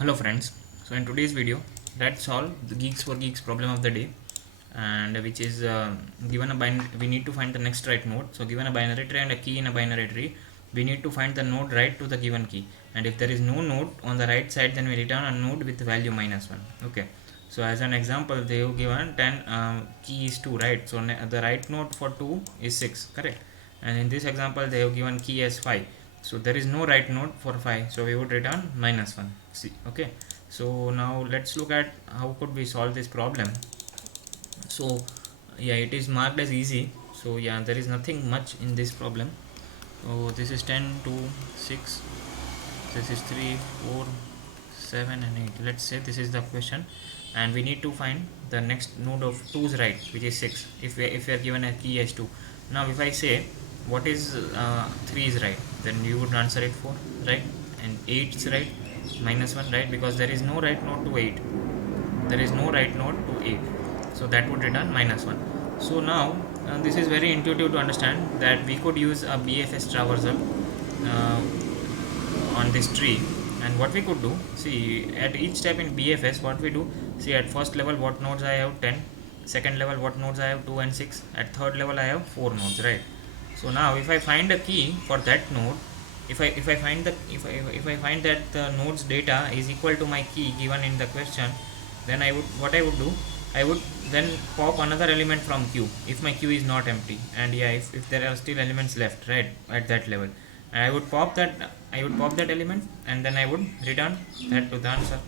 Hello friends, so in today's video let's solve the geeks for geeks problem of the day, and which is given a binary. We need to find the next right node. So given a binary tree and a key in a binary tree, we need to find the node right to the given key, and if there is no node on the right side, then we return a node with value -1. Okay, so as an example they have given 10, key is 2, right? So the right node for 2 is 6, correct? And in this example they have given key as 5, so there is no right node for 5, so we would return -1. See, okay, so now let's look at how could we solve this problem. So yeah, it is marked as easy, so yeah, there is nothing much in this problem. So this is 10 to 6, this is 3 4 7 and 8. Let's say this is the question, and we need to find the next node of 2's right, which is 6, if we are given a key as 2. Now if I say what is 3 is right, then you would answer it 4, right? And 8 is right, -1, right? Because there is no right node to 8, there is no right node to 8, so that would return -1. So now this is very intuitive to understand that we could use a BFS traversal uh, on this tree. And what we could do, see, at each step in BFS, what we do, see, at first level what nodes I have 10, second level what nodes I have 2 and 6, at third level I have 4 nodes, right? So now if I find a key for that node, if I find that the node's data is equal to my key given in the question, then I would do, I would then pop another element from queue if my queue is not empty, and yeah, if there are still elements left, right, at that level, and I would pop that element, and then I would return that to the answer,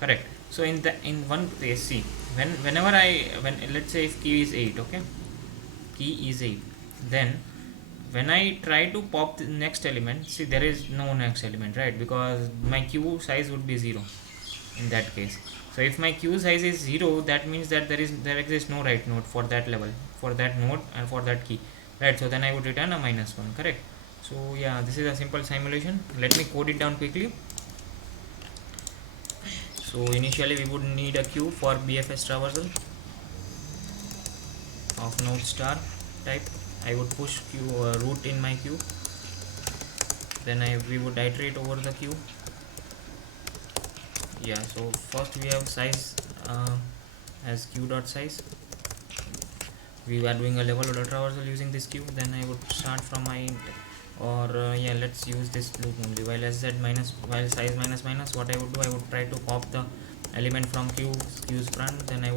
correct? So in one case, see, when let's say if key is 8, okay, key is 8, then when I try to pop the next element, see, there is no next element, right? Because my queue size would be 0 in that case. So if my queue size is 0, that means that there exists no right node for that level, for that node and for that key, right? So then I would return a -1, correct? So yeah, this is a simple simulation. Let me code it down quickly. So initially we would need a queue for BFS traversal of node star type. I would push queue root in my queue, then we would iterate over the queue. Yeah, so first we have size as queue dot size. We are doing a level order traversal using this queue, then I would start from my or yeah, let's use this loop only. While sz minus, while size minus minus, what I would do, I would try to pop the element from queue's front, then I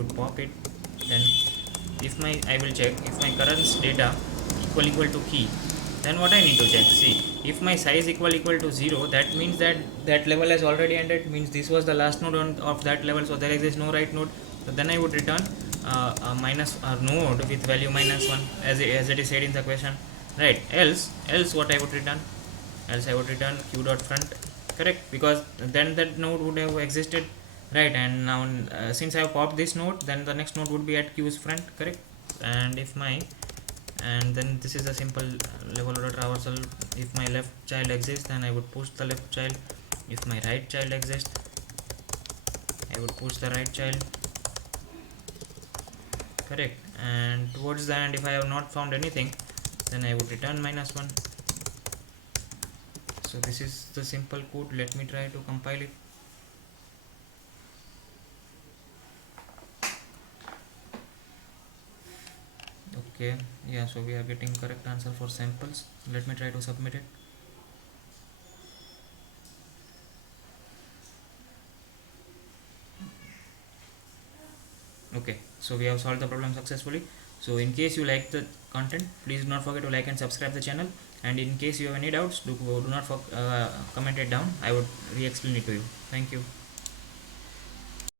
would pop it. Then if my I will check if my current data equal to key, then what I need to check, see, if my size equal to 0, that means that level has already ended, means this was the last node of that level, so there exists no right node. So then I would return a node with value -1, as it is said in the question, right? Else what I would return, else I would return q dot front, correct? Because then that node would have existed, right? And now since I have popped this node, then the next node would be at queue's front, correct? And if my, and then this is a simple level order traversal. If my left child exists, then I would push the left child. If my right child exists, I would push the right child, correct? And towards the end, if I have not found anything, then I would return -1. So this is the simple code. Let me try to compile it. Okay, yeah, so we are getting correct answer for samples. Let me try to submit it. Okay, so we have solved the problem successfully. So in case you like the content, please do not forget to like and subscribe the channel, and in case you have any doubts, do not comment it down. I would re-explain it to you. Thank you.